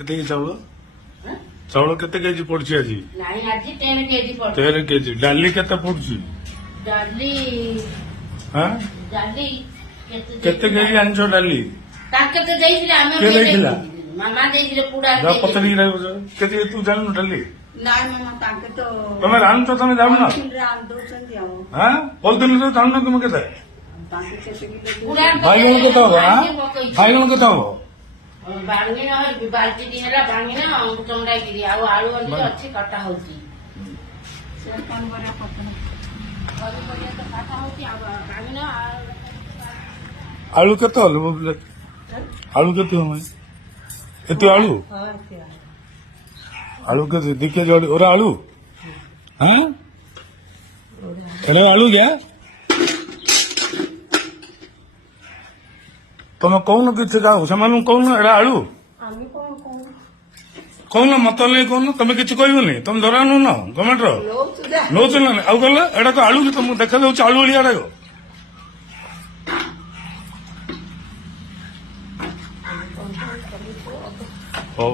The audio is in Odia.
କେତେ କି ଚାଉଳ ଚାଉଳ କେତେ କେଜି ପଡୁଛି ଆଜି? ନାଇଁ ଆଜି 13 କେଜି ପଡୁଛି। 13 କେଜି। ଡାଲି କେତେ ପଡୁଛି? ଡାଲି ହଁ ଡାଲି କେତେ କେଜି ଆଣିଛ ଡାଲି? ତାଙ୍କେ ତ ଦେଇଥିଲେ ଆମେ କିଏ ଦେଇଥିଲା? ମାମା ଦେଇଥିଲେ ପୁଡା ଯା ପଚାରିକି ରହିବ କେତେ ତୁ ଜାଣିନୁ ଡାଲି? ନାଇଁ ମାମା ତାଙ୍କେ ତ ତମେ ରାଣୁଛ ତମେ ଜାଣୁନ? ରାନ୍ଧି ଦଉଛନ୍ତି ଆଉ ହଁ ପଲିଥିନରେ ଜାଣୁନ ତୁମେ କେତେ? ତାଙ୍କେ କେତେ କିଲୋ ପୁଡା ବାଇଗଣ କେତେ ହବ? ବାଇଗଣ କେତେ ହବ? ବାଙ୍ଗିନ ବାଲ୍ଟି ଦି ହେଲା ବାଙ୍ଗିନ ଅମୃତଭଣ୍ଡା କିରି ଆଉ ଆଳୁ ଅଲି ଅଛି କଟା ହଉଛି। ସେ ପନିପରିବା ପତ୍ର ପନିପରିବା ତ କଟା ହଉଛି ଆଉ ବାଙ୍ଗିନ ଆଳୁ କେତେ ହଲ ଆଳୁ କେତେ ହବ? ଏତେ ଆଳୁ ଆଳୁ କେତେ 2 କେଜି ଓରା ଆଳୁ? ହଁ ଏରା ଆଳୁ क्या ତମେ କହୁନ କିଛି ଯାଉ ସେମାନଙ୍କୁ କହୁନ ଏରା ଆଳୁ ଆମେ କଣ କହୁ କହୁନ ମତେ ନେଇ କହୁନ ତମେ କିଛି କହିବନି ତମେ ଧରା ନୁନ ଗଭର୍ଣ୍ଣମେଣ୍ଟ ର ନଉଛୁ ଯା ନଉଛ ନା ଆଉ କହିଲେ ଏଇଟା ତ ଆଳୁ କି ତମକୁ ଦେଖାଯାଉଛି ଆଳୁ ଭଳିଆ ରହିବ। ହଉ